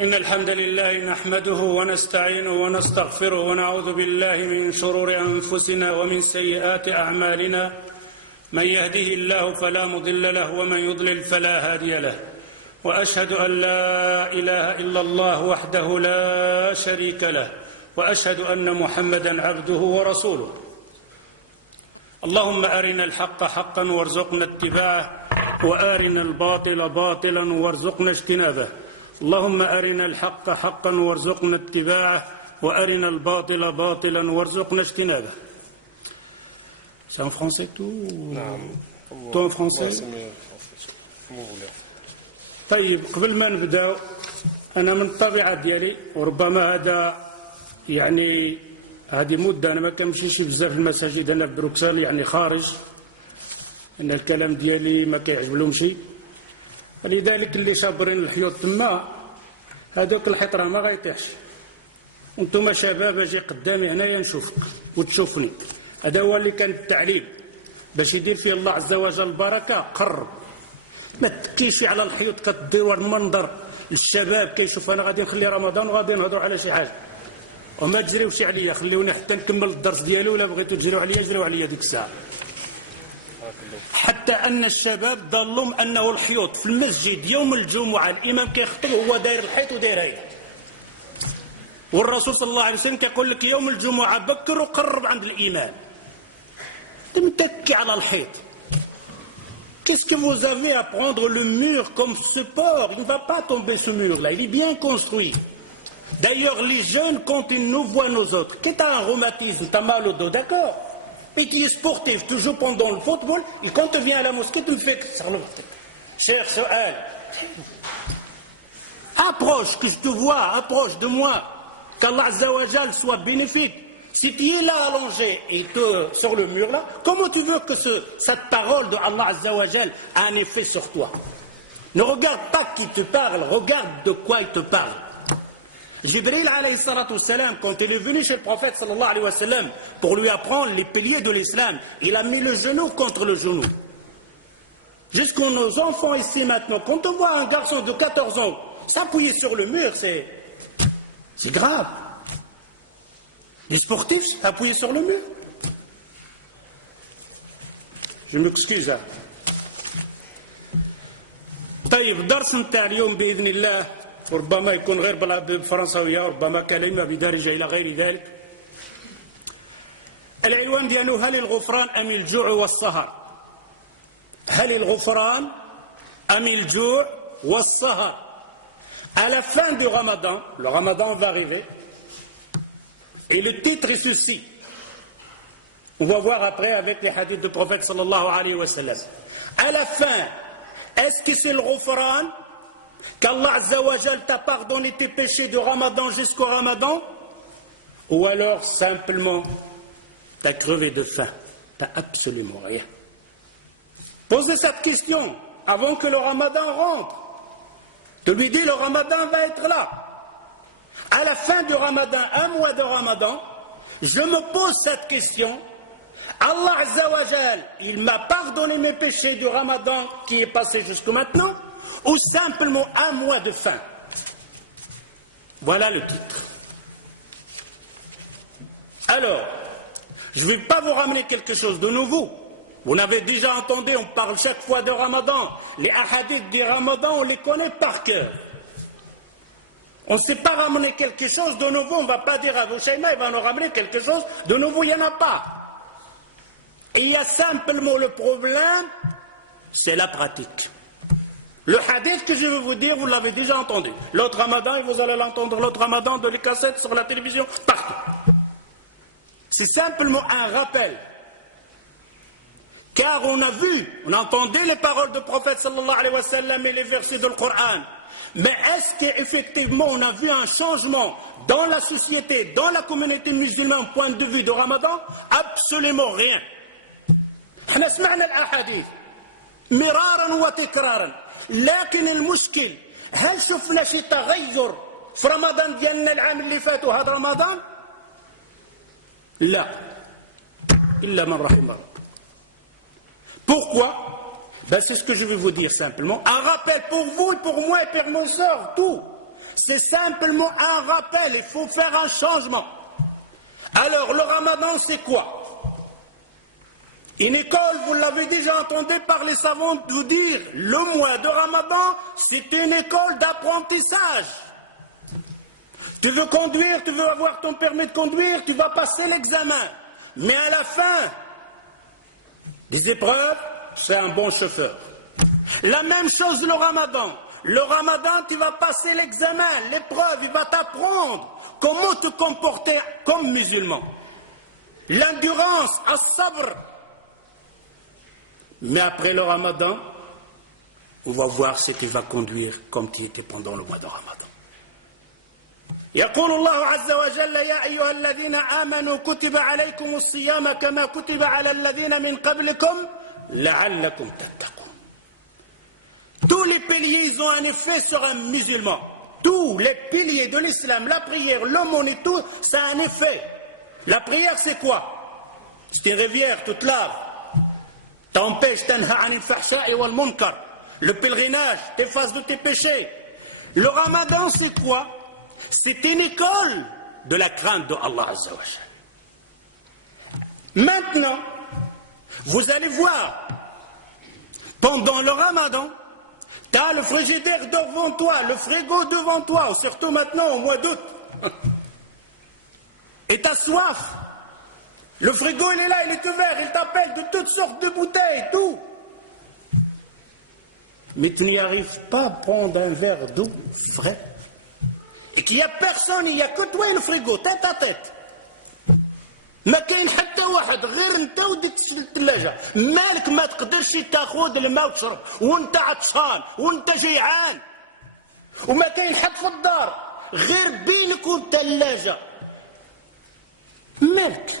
إن الحمد لله نحمده ونستعينه ونستغفره ونعوذ بالله من شرور أنفسنا ومن سيئات أعمالنا من يهده الله فلا مضل له ومن يضلل فلا هادي له وأشهد أن لا إله إلا الله وحده لا شريك له وأشهد أن محمدا عبده ورسوله اللهم أرنا الحق حقا وارزقنا اتباعه وأرنا الباطل باطلا وارزقنا اجتنابه اللهم أرنا الحق حقا وارزقنا اتباعه وأرنا الباطل باطلا وارزقنا اجتنابه. C'est en français tout? Tout en français? طيب قبل ما نبدأ أنا من الطبيعة ديالي وربما هذا يعني هذه مدة أنا ما كنمشيش بزاف في المساجد أنا في بروكسل يعني خارج أن الكلام ديالي ما كيعجبلهمش لذلك اللي شابرين الحيوط تما هذوك الحيط راه ما غيطيحش وانتم شباب اجي قدامي هنايا نشوفك وتشوفني هذا هو اللي كان التعليم باش يدير فيه الله عز وجل البركه قرب ما تكيش على الحيوط كديروا المنظر الشباب كيشوف انا غادي نخلي رمضان وغادي نهضروا على شي حاجه وما تجريوش عليا خليوني حتى نكمل الدرس ديالي ولا بغيتوا تجريو عليا جريو عليا ديك الساعه حتى أن الشباب ظلوا أنه الحيوط في المسجد يوم الجمعة الإمام كيخطب هو داير الحيط وداير هيك والرسول صلى الله عليه وسلم كيقول لك يوم الجمعة بكر وقرب عند الإمام متكي على الحيط. Qu'est-ce que vous avez à prendre le mur comme support? Il ne va pas tomber ce mur-là, il est bien construit. D'ailleurs, les jeunes, quand ils nous voient nous autres, qui a un rhumatisme, t'as mal au dos, d'accord? Et qui est sportif, toujours pendant le football, et quand tu viens à la mosquée, tu me fais cher Soal. Approche, que je te vois, approche de moi, qu'Allah Azza wa Jal soit bénéfique. Si tu es là allongé et sur le mur là, comment tu veux que cette parole de Allah Azza wa Jal a un effet sur toi? Ne regarde pas qui te parle, regarde de quoi il te parle. Jibril alayhi salatu wassalam, quand il est venu chez le prophète sallallahu alayhi wa sallam pour lui apprendre les piliers de l'islam, il a mis le genou contre le genou. Jusqu'à nos enfants ici maintenant, quand on voit un garçon de 14 ans s'appuyer sur le mur, c'est grave. Les sportifs s'appuyer sur le mur. Je m'excuse. طيب درس نتاع اليوم بإذن الله وربما يكون غير بالفرنساوية وربما كلمة بدارجة إلى غير ذلك. العنوان ديالو هل الغفران أم الجوع والسهر؟ هل الغفران أم الجوع والسهر؟ À la fin du Ramadan, le Ramadan va arriver, et le titre est ceci. On va voir après avec les hadiths du prophète sallallahu alayhi wa sallam. À la fin, est-ce que c'est le Ghufran? Qu'Allah Azza wa Jal t'a pardonné tes péchés de Ramadan jusqu'au Ramadan? Ou alors simplement t'as crevé de faim, t'as absolument rien. Posez cette question avant que le Ramadan rentre. Tu lui dis le Ramadan va être là. À la fin du Ramadan, un mois de Ramadan, je me pose cette question. Allah Azza wa Jal, il m'a pardonné mes péchés du Ramadan qui est passé jusqu'à maintenant, ou simplement un mois de faim? Voilà le titre. Alors, je ne vais pas vous ramener quelque chose de nouveau. Vous n'avez déjà entendu, on parle chaque fois de Ramadan. Les hadiths du Ramadan, on les connaît par cœur. On ne sait pas ramener quelque chose de nouveau. On ne va pas dire à Bouchaïma, il va nous ramener quelque chose de nouveau. Il n'y en a pas. Et il y a simplement le problème, c'est la pratique. Le hadith que je vais vous dire, vous l'avez déjà entendu. L'autre Ramadan, et vous allez l'entendre l'autre Ramadan de les cassettes sur la télévision, partout. C'est simplement un rappel. Car on a vu, on a entendu les paroles du prophète sallallahu alayhi wa sallam et les versets du Coran. Mais est-ce qu'effectivement on a vu un changement dans la société, dans la communauté musulmane, au point de vue de Ramadan? Absolument rien. احنا سمعنا الأحاديث مرارا وتكرارا لكن المشكل هل شفنا شي تغير في رمضان ديالنا العام اللي فات وهذا رمضان؟ لا إلا من رحم ربك. Pourquoi? Ben c'est ce que je vais vous dire simplement. Un rappel pour vous et pour moi et pour mon sœur, tout. C'est simplement un rappel, il faut faire un changement. Alors, le ramadan, c'est quoi? Une école, vous l'avez déjà entendu par les savants vous dire, le mois de ramadan, c'est une école d'apprentissage. Tu veux conduire, tu veux avoir ton permis de conduire, tu vas passer l'examen. Mais à la fin des épreuves, c'est un bon chauffeur. La même chose le ramadan. Le ramadan, tu vas passer l'examen, l'épreuve, il va t'apprendre comment te comporter comme musulman. L'endurance, as-sabr. Mais après le ramadan, on va voir si tu vas conduire comme tu étais pendant le mois de ramadan. يقول الله عز وجل يا أيها الذين آمنوا كتب عليكم الصيام كما كتب على الذين من قبلكم لعلكم تتقون. Tous les piliers ils ont un effet sur un musulman. Tous les piliers de l'islam, la prière, l'aumône et tout, ça a un effet. La prière c'est quoi? C'est une rivière toute lave. T'empêche tanha anil fahsha'i wal munkar. Le pèlerinage t'efface de tes péchés. Le ramadan c'est quoi? C'est une école de la crainte de Allah Azza wa Jalla. Maintenant, vous allez voir, pendant le ramadan, tu as le frigidaire devant toi, le frigo devant toi, surtout maintenant au mois d'août. Et tu as soif. Le frigo il est là, il est ouvert, il t'appelle de toutes sortes de bouteilles, tout. Mais tu n'y arrives pas à prendre un verre d'eau frais. Et qu'il n'y a personne, il n'y a que toi et le frigo, tête à tête. ما كاين حتى واحد غير انت وديك الثلاجه مالك ما تقدرش تاخذ الماء وتشرب وانت عطشان وانت جيعان وما كاين حد في الدار غير بينك والثلاجه مالك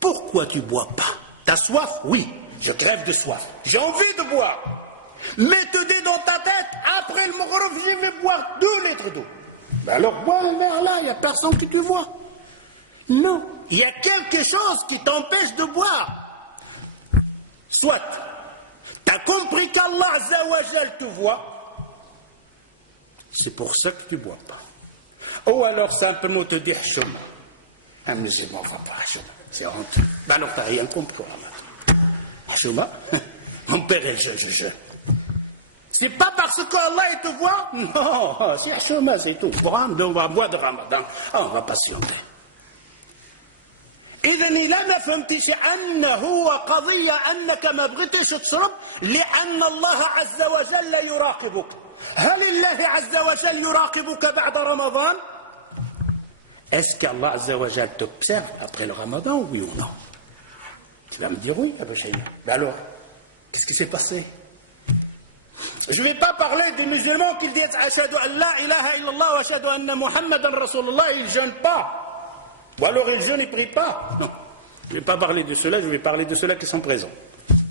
pourquoi tu bois pas? T'as soif? Oui, je crève de soif, j'ai envie de boire, mais te dis dans ta tête après le maghrib je vais boire 2 litres d'eau. Ben alors bois un verre là, il n'y a personne qui te voit. Non, il y a quelque chose qui t'empêche de boire. Soit, tu as compris qu'Allah Azza wa Jal te voit, c'est pour ça que tu ne bois pas. Ou alors simplement te dire Hchouma. Un musulman ne va pas Hchouma, c'est honteux. Ben alors tu n'as rien compris. Hchouma, mon père est je. C'est pas parce qu'Allah te voit, non, c'est Hchouma, c'est tout. Pour un mois de ramadan, on va patienter. إذا لا ما فهمتش أن هو قضية أنك ما بغيتش تشرب لأن الله عز وجل يراقبك. هل الله عز وجل يراقبك بعد رمضان؟ Est-ce qu'Allah عز وجل t'observe après le ramadan, oui ou non? Tu vas me dire oui, Abou Shayna. Mais alors, qu'est-ce qui s'est passé? Je ne vais pas parler des musulmans qui disent Ashhadu an la ilaha illallah wa ashhadu anna Muhammadan Rasulullah, ils ne jeûnent pas. Ou alors ils jeûnent et ne prient pas. Non, je ne vais pas parler de ceux-là, je vais parler de ceux-là qui sont présents.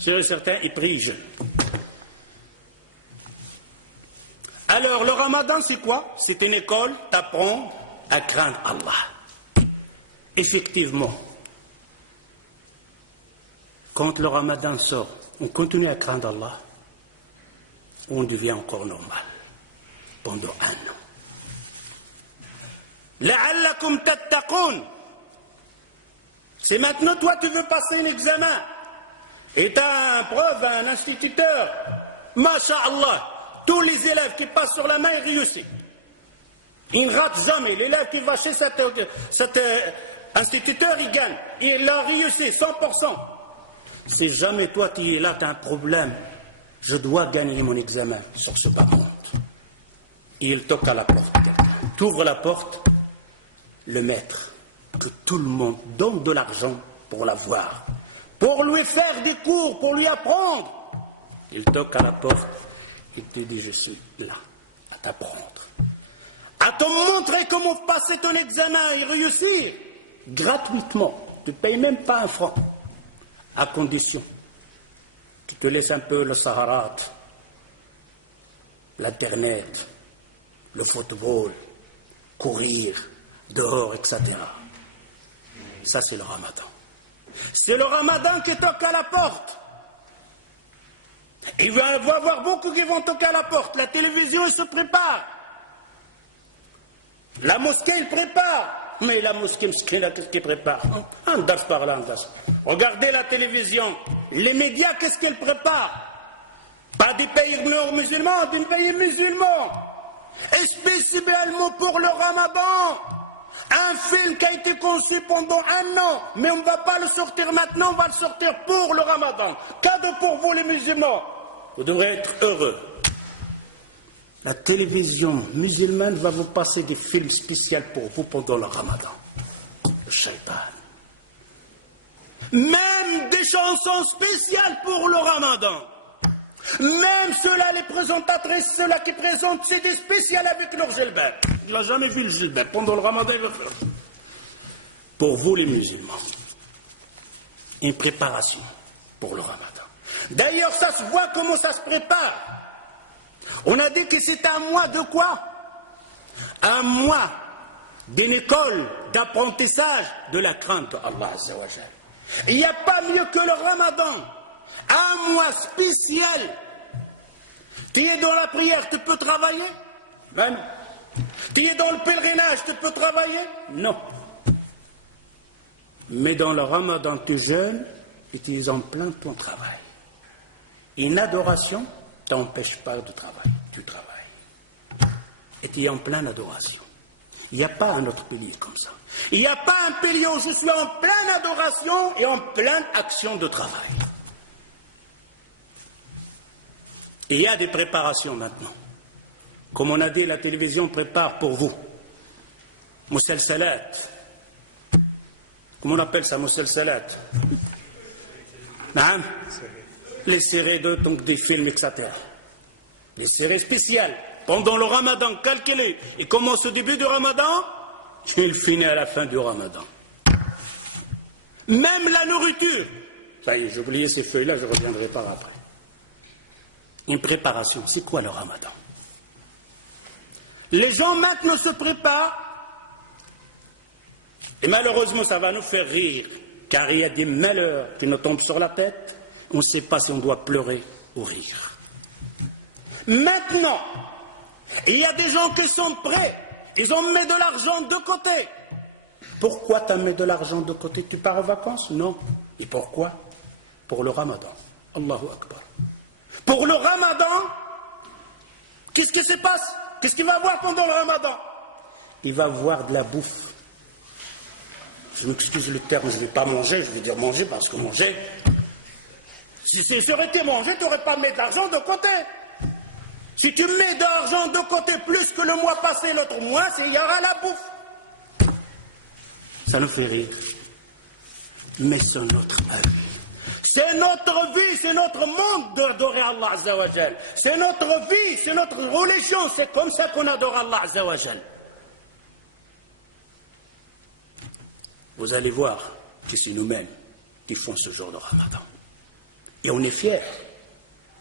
Certains, ils prient, ils jeûnent. Alors, le ramadan, c'est quoi? C'est une école, t'apprends à craindre Allah. Effectivement, quand le ramadan sort, on continue à craindre Allah, on devient encore normal pendant un an. La'allakum tattaqoun. C'est maintenant, toi, tu veux passer un examen. Et tu as un prof, un instituteur. Masha'Allah. Tous les élèves qui passent sur la main, ils réussissent. Ils ne ratent jamais. L'élève qui va chez cet instituteur, il gagne. Il a réussi, 100%. Si jamais toi, tu es là, tu as un problème. Je dois gagner mon examen sur ce bas monde. Et il toque à la porte. Tu ouvres la porte, le maître, que tout le monde donne de l'argent pour l'avoir, pour lui faire des cours, pour lui apprendre. Il toque à la porte, il te dit je suis là, à t'apprendre, à te montrer comment passer ton examen et réussir gratuitement. Tu ne payes même pas un franc, à condition que tu te laisses un peu le Sahara, l'internet, le football, courir dehors, etc. Ça, c'est le ramadan. C'est le ramadan qui toque à la porte. Il va y avoir beaucoup qui vont toquer à la porte. La télévision, elle se prépare. La mosquée, il prépare. Mais la mosquée, qu'est-ce qu'il prépare? Un das par là, un das. Regardez la télévision. Les médias, qu'est-ce qu'ils préparent? Pas des pays musulmans, des pays musulmans. Et spécialement pour le Ramadan. Un film qui a été conçu pendant 1 an, mais on ne va pas le sortir maintenant, on va le sortir pour le Ramadan. Cadeau pour vous les musulmans. Vous devrez être heureux. La télévision musulmane va vous passer des films spéciaux pour vous pendant le Ramadan. Le shaitan. Même des chansons spéciales pour le Ramadan. Même ceux-là, les présentatrices, ceux-là qui présentent, c'est des spéciales avec leur gilbab. Il n'a jamais vu le gilbab. Pendant le Ramadan, il va faire. Pour vous les musulmans, une préparation pour le Ramadan. D'ailleurs, ça se voit comment ça se prépare. On a dit que c'est un mois de quoi? Un mois d'une école d'apprentissage de la crainte d'Allah Azza wa Jal. Il n'y a pas mieux que le Ramadan. Un mois spécial. Tu es dans la prière, tu peux travailler? Ben non. Tu es dans le pèlerinage, tu peux travailler? Non. Mais dans le Ramadan, tu jeûnes et tu es en plein ton travail. Une adoration ne t'empêche pas de travailler. Tu travailles. Et tu es en pleine adoration. Il n'y a pas un autre pilier comme ça. Il n'y a pas un pilier où je suis en pleine adoration et en pleine action de travail. Et il y a des préparations maintenant. Comme on a dit, la télévision prépare pour vous. Mousselsalat. Comment on appelle ça, Mousselsalat? Les séries donc des films, etc. Les séries spéciales. Pendant le Ramadan, calculé. Il commence au début du Ramadan, il finit à la fin du Ramadan. Même la nourriture. Ça y est, j'ai oublié ces feuilles-là, je reviendrai par après. Une préparation. C'est quoi le Ramadan? Les gens maintenant se préparent. Et malheureusement, ça va nous faire rire. Car il y a des malheurs qui nous tombent sur la tête. On ne sait pas si on doit pleurer ou rire. Maintenant, il y a des gens qui sont prêts. Ils ont mis de l'argent de côté. Pourquoi tu as mis de l'argent de côté? Tu pars en vacances? Non. Et pourquoi? Pour le Ramadan. Allahu Akbar. Pour le Ramadan, qu'est-ce qui se passe? Qu'est-ce qu'il va voir pendant le Ramadan? Il va voir de la bouffe. Je m'excuse le terme, je ne vais pas manger, je vais dire manger parce que manger, si ça aurait été manger, tu n'aurais pas mis de l'argent de côté. Si tu mets de l'argent de côté plus que le mois passé, l'autre mois, il y aura la bouffe. Ça nous fait rire. Mais c'est notre vie. C'est notre vie, c'est notre monde d'adorer Allah Azza wa Jal. C'est notre vie, c'est notre religion, c'est comme ça qu'on adore Allah Azza wa Jal. Vous allez voir que c'est nous-mêmes qui font ce genre de Ramadan. Et on est fiers.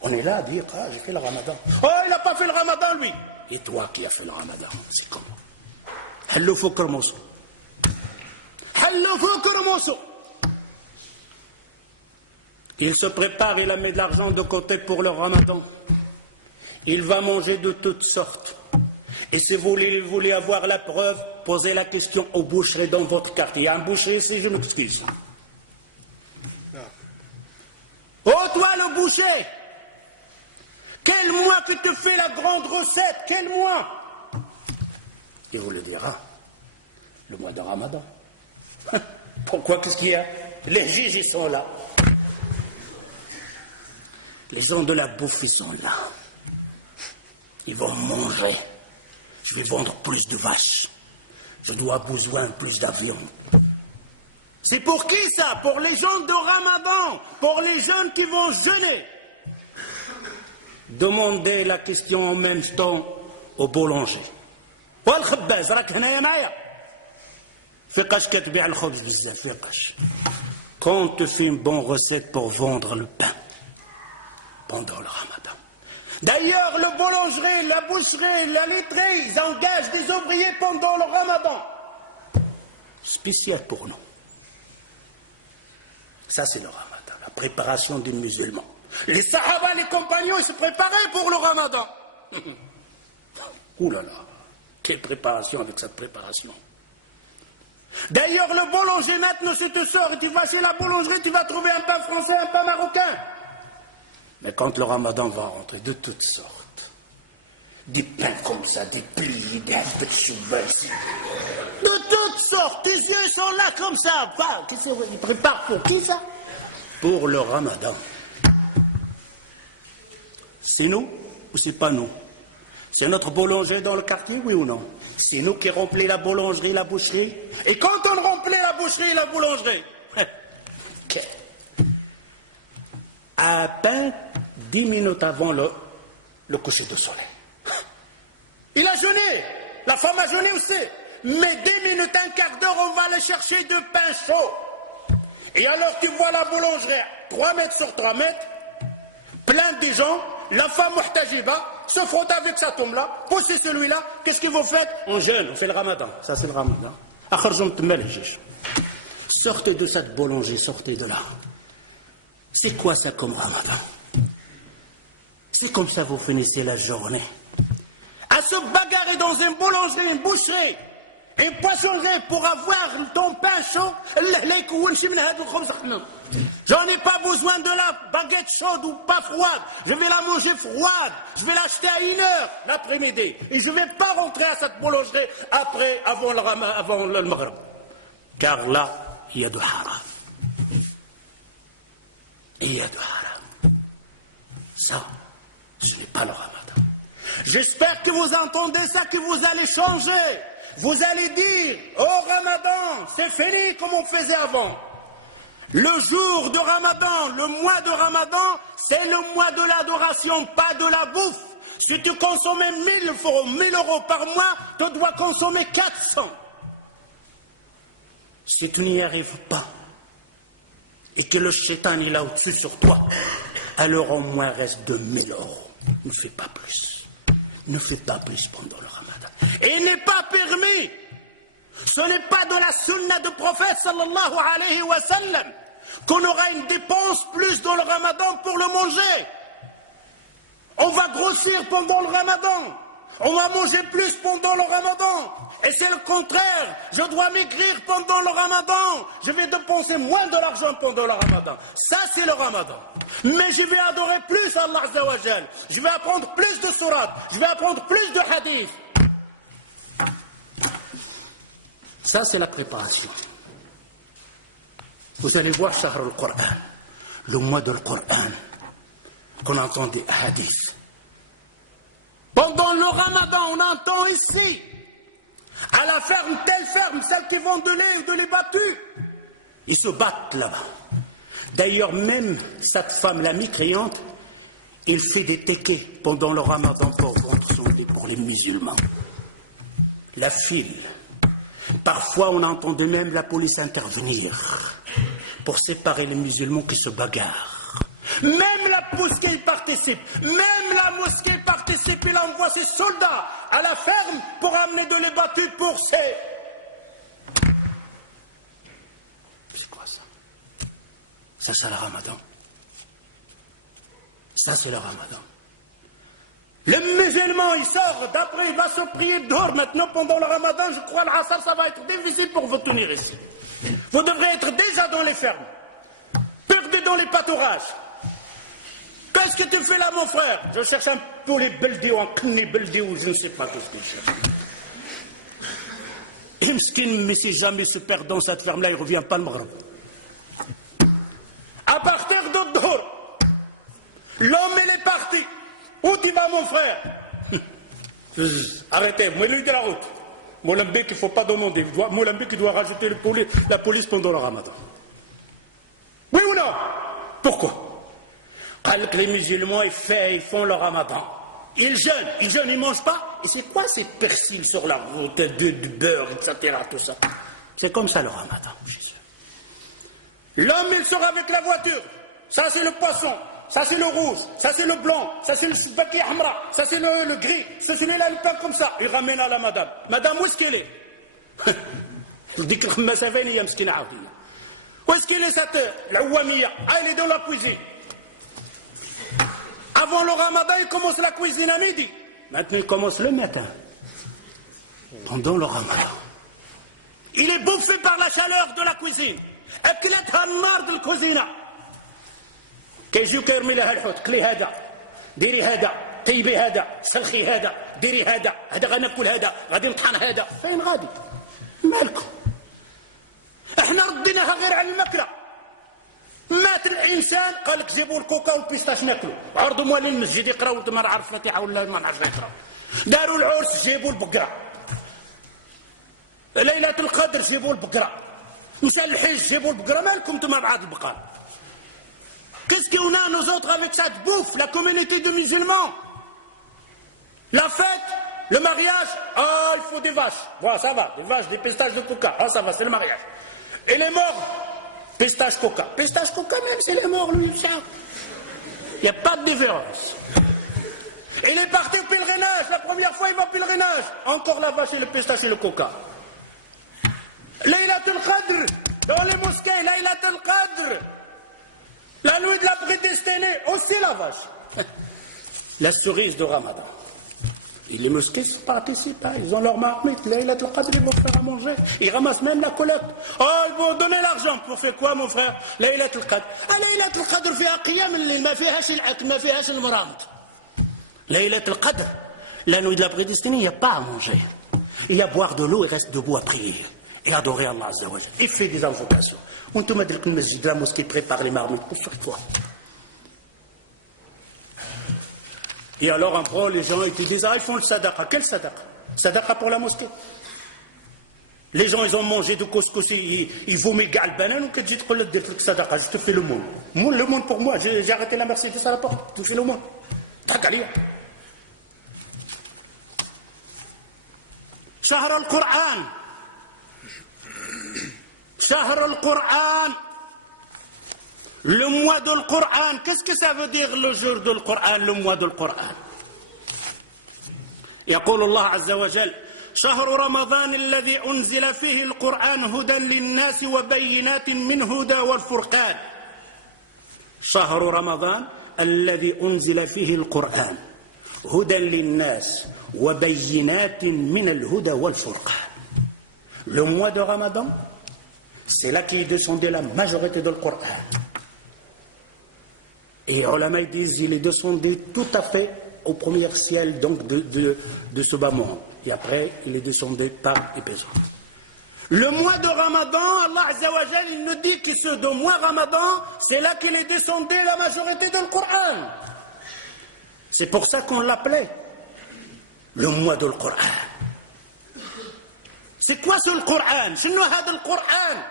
On est là à dire, ah, j'ai fait le Ramadan. Oh, il n'a pas fait le Ramadan, lui. Et toi qui as fait le Ramadan, c'est comment? Hallo Fokr Mousso. Hallo Fokr Mousso. Il se prépare, il a mis de l'argent de côté pour le Ramadan. Il va manger de toutes sortes. Et si vous voulez avoir la preuve, posez la question aux boucheries dans votre quartier. Il y a un boucher ici, je m'excuse. Oh, toi le boucher, quel mois que tu fais la grande recette? Quel mois? Il vous le dira. Le mois de Ramadan. Pourquoi? Qu'est-ce qu'il y a? Les juges, ils sont là. Les gens de la bouffe, ils sont là. Ils vont manger. Je vais vendre plus de vaches. Je dois besoin plus d'avions. C'est pour qui ça? Pour les gens de Ramadan. Pour les jeunes qui vont jeûner. Demandez la question en même temps au boulanger. Quand tu fais une bonne recette pour vendre le pain pendant le Ramadan. D'ailleurs, le boulangerie, la boucherie, la laiterie, ils engagent des ouvriers pendant le Ramadan. Spécial pour nous. Ça, c'est le Ramadan, la préparation des musulmans. Les Sahaba, les compagnons, ils se préparaient pour le Ramadan. Ouh là là, Quelle préparation avec cette préparation. D'ailleurs, le boulanger maintenant, si tu sors et tu vas chez la boulangerie, tu vas trouver un pain français, un pain marocain. Mais quand le ramadan va rentrer, de toutes sortes, des pains comme ça, des plis, des habits de chouba ici, de toutes sortes, tes yeux sont là comme ça. Qu'est-ce qu'ils préparent pour qui ça? Pour le ramadan. C'est nous ou c'est pas nous? C'est notre boulanger dans le quartier, oui ou non? C'est nous qui remplis la boulangerie, la boucherie. Et quand on remplit la boucherie et la boulangerie, à peine 10 minutes avant le coucher du soleil. Il a jeûné, la femme a jeûné aussi. Mais 10 minutes, un quart d'heure, on va aller chercher du pain chaud. Et alors tu vois la boulangerie, 3 mètres sur 3 mètres, plein de gens, la femme muhtajiba, se frotte avec sa tombe là, poussez celui-là, qu'est-ce que vous faites? On jeûne, on fait le ramadan. Ça c'est le ramadan. Sortez de cette boulangerie, sortez de là. C'est quoi ça comme ramadan? C'est comme ça vous finissez la journée. À se bagarrer dans une boulangerie, une boucherie, une poissonnerie pour avoir ton pain chaud. J'en ai pas besoin de la baguette chaude ou pas froide. Je vais la manger froide. Je vais l'acheter à 1h l'après-midi. Et je ne vais pas rentrer à cette boulangerie avant le maghrib. Car là, il y a du haram. Il y a du haram. Ça, ce n'est pas le ramadan. J'espère que vous entendez ça, que vous allez changer. Vous allez dire, oh Ramadan, c'est fini comme on faisait avant. Le jour de Ramadan, le mois de Ramadan, c'est le mois de l'adoration, pas de la bouffe. Si tu consommais 1000 euros par mois, tu dois consommer 400. Si tu n'y arrives pas, et que le shaitan est là au-dessus sur toi, alors au moins reste de 1000 euros. Ne fais pas plus. Ne fais pas plus pendant le Ramadan. Et il n'est pas permis. Ce n'est pas de la sunna du prophète sallallahu alayhi wa sallam qu'on aura une dépense plus dans le Ramadan pour le manger. On va grossir pendant le Ramadan. On va manger plus pendant le Ramadan. Et c'est le contraire. Je dois maigrir pendant le Ramadan. Je vais dépenser moins de l'argent pendant le Ramadan. Ça, c'est le Ramadan. Mais je vais adorer plus Allah Azza wa Jal. Je vais apprendre plus de sourates. Je vais apprendre plus de hadiths. Ça, c'est la préparation. Vous allez voir Shahr al-Qur'an, le mois de Qur'an, qu'on entend des hadiths. Pendant le Ramadan, on entend ici, à la ferme, telle ferme, celles qui vendent de lait ou de lait battu, ils se battent là-bas. D'ailleurs, même cette femme, la mécréante, il fait des tékés pendant le Ramadan pour vendre son lait pour les musulmans. La file. Parfois, on entend de même la police intervenir pour séparer les musulmans qui se bagarrent. Même la mosquée participe. Même la mosquée participe. Il envoie ses soldats à la ferme pour amener de lait battu pour ses... C'est quoi ça? Ça, c'est le Ramadan. Ça, c'est le Ramadan. Le musulman, il sort, d'après, il va se prier dehors. Maintenant, pendant le Ramadan, je crois, l'Assar, ça va être difficile pour vous tenir ici. Vous devrez être déjà dans les fermes, perdus dans les pâturages. Qu'est-ce que tu fais là, mon frère? Je cherche un poulet beldi ou un kni beldi ou je ne sais pas qu'est-ce que je cherche. Et Mskin, mais si jamais il se perd dans cette ferme-là, il ne revient pas le Maghreb. À partir de dehors, l'homme, il est parti. Où tu vas, mon frère? Arrêtez, moi, lui de la route. Molenbeek, il ne faut pas demander. Molenbeek, il doit rajouter la police pendant le Ramadan. Oui ou non? Pourquoi? Les musulmans, ils font le Ramadan. Ils jeûnent, ils ne mangent pas. Et c'est quoi ces persils sur la route, du beurre, etc., tout ça? C'est comme ça le Ramadan, Jésus. L'homme, il sort avec la voiture. Ça, c'est le poisson. Ça, c'est le rouge. Ça, c'est le blanc. Ça, c'est le sbaki hamra. Ça, c'est le gris. Ça, c'est le pain comme ça. Il ramène à la madame. Madame, où est-ce qu'elle est? Je dis que où est-ce qu'elle est cette l'ouamia? Ah, elle est dans la cuisine. Avant le Ramadan, il commence la cuisine à midi. Maintenant, il commence le matin. pendant le ramadan. Il est bouffé par la chaleur de la cuisine. أكلتها النار د الكوزينة. كيجيوك يرمي لها الحوت، قلي هذا، ديري هذا، طيبي هذا، سلخي هذا، ديري هذا، هذا غناكل هذا، غادي نطحن هذا، فين غادي؟ مالكم؟ احنا رديناها غير على الماكلة. مات الإنسان قال لك جيبوا الكوكا والبيستاش ناكلوا، عرضوا موالين المسجد يقراوا ما نعرف الفاتحة ولا ما نعرفش يقراوا. داروا العرس جيبوا البقرة. ليلة القدر جيبوا البقرة. مشى الحج جيبوا البقرة، مالكم انتم مع البقر؟ Qu'est-ce qu'on a nous autres avec cette bouffe, la communauté de musulmans? La fête, le mariage, ah il faut des vaches, voilà ça va, des vaches, des pistaches de coca, ah ça va, c'est le mariage. Et les morts, pistache coca même c'est les morts, lui, ça. Il n'y a pas de différence. Et il est parti au pèlerinage, la première fois il va au pèlerinage, encore la vache et le pistache et le coca. Laylatul Qadr, dans les mosquées, Laylatul Qadr, la nuit de la prédestinée, aussi la vache. La cerise de Ramadan. Et les mosquées ne participent pas, ils ont leur marmite, Laylatul Qadr, ils vont faire à manger, ils ramassent même la collecte. Oh, ils vont donner l'argent, pour faire quoi mon frère? Laylatul Qadr. Laylatul Qadr فيها قيام الليل, ما فيهاش الأكل, ما فيهاش المرامط. Laylatul Qadr, la nuit de la prédestinée, il n'y a pas à manger. Il y a à boire de l'eau et reste debout à prier. Et adorer Allah Azza wa Jalla. Et fait des invocations. On te met que le masjid, la mosquée prépare les marmites pour faire quoi? Et alors après les gens ils disent, ah ils font le sadaqa. Quel sadaqa? Sadaqa pour la mosquée. Les gens ils ont mangé du couscous, ils vomissent le banane ou que tu te dis le sadaqa, je te fais le monde. Le monde pour moi, j'ai arrêté la Mercedes à la porte, tu fais le monde. T'as شهر القرآن شهر القرآن le mois de Coran. Qu'est-ce que ça veut dire le jour de Coran, le mois de Coran? يقول الله عز وجل شهر رمضان الذي أنزل فيه القرآن هدى للناس وبينات من هدى والفرقان. شهر رمضان الذي أنزل فيه القرآن هدى للناس وبينات من الهدى والفرقان. Le mois de Ramadan, c'est là qu'est descendue la majorité du Coran. Et les ulama disent qu'il est descendu tout à fait au premier ciel donc de ce bas monde. Et après, il est descendu par épaisseur. Le mois de Ramadan, Allah Azza wa Jal, il nous dit que ce de mois Ramadan, c'est là qu'il est descendu la majorité du Coran. C'est pour ça qu'on l'appelait le mois de Coran. C'est quoi ce Coran? شنو هذا القرآن؟